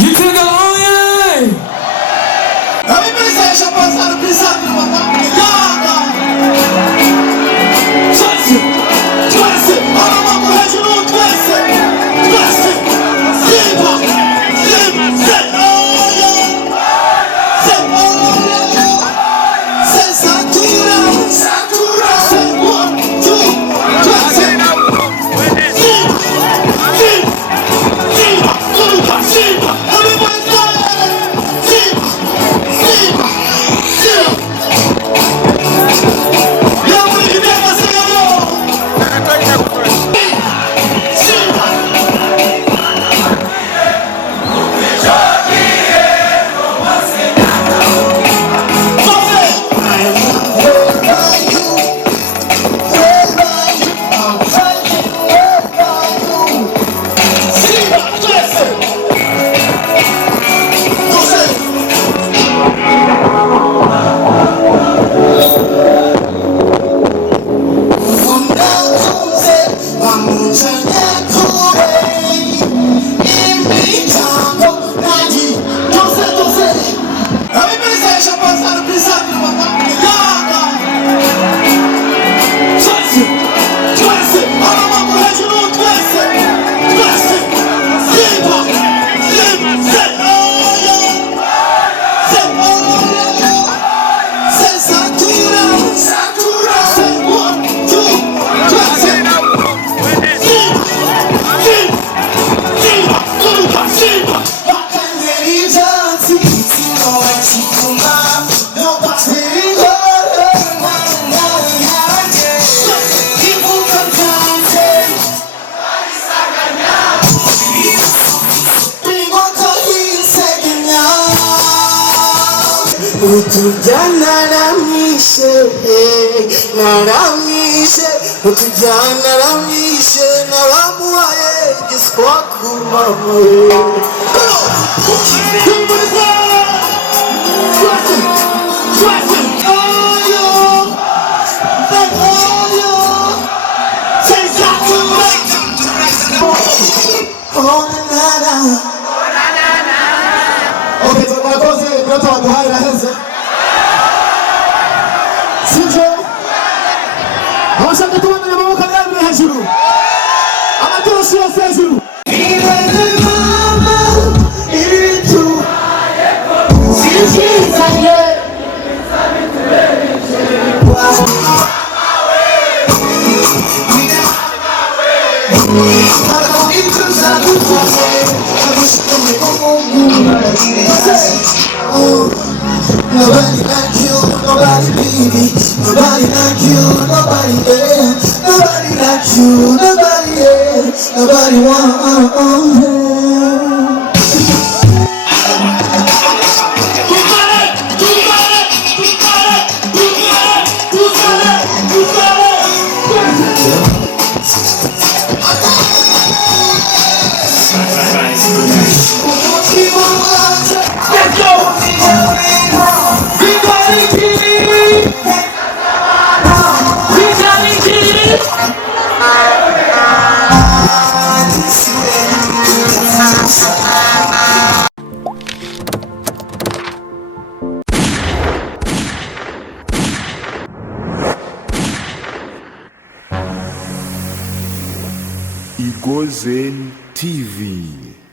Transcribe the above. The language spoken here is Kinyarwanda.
Nitega oye! Everybody say deixa passar o pisado numa papilhada. Twist it, olha uma corrente no twist it, limpa, say oh yeah, say satura, say 1, 2, twist it, limpa, everybody say limpa. Utujana naramishe naramuhaye giswa kumamaye. Okay, so my cousin, you're talking behind the heads. Sinjo, abashaka tubona amaboko yamwe hejuru, amatoroshi yose hejuru. Nobody like you, nobody baby, nobody like you, nobody yeah, nobody like you, nobody yeah, nobody want. Igozen TV.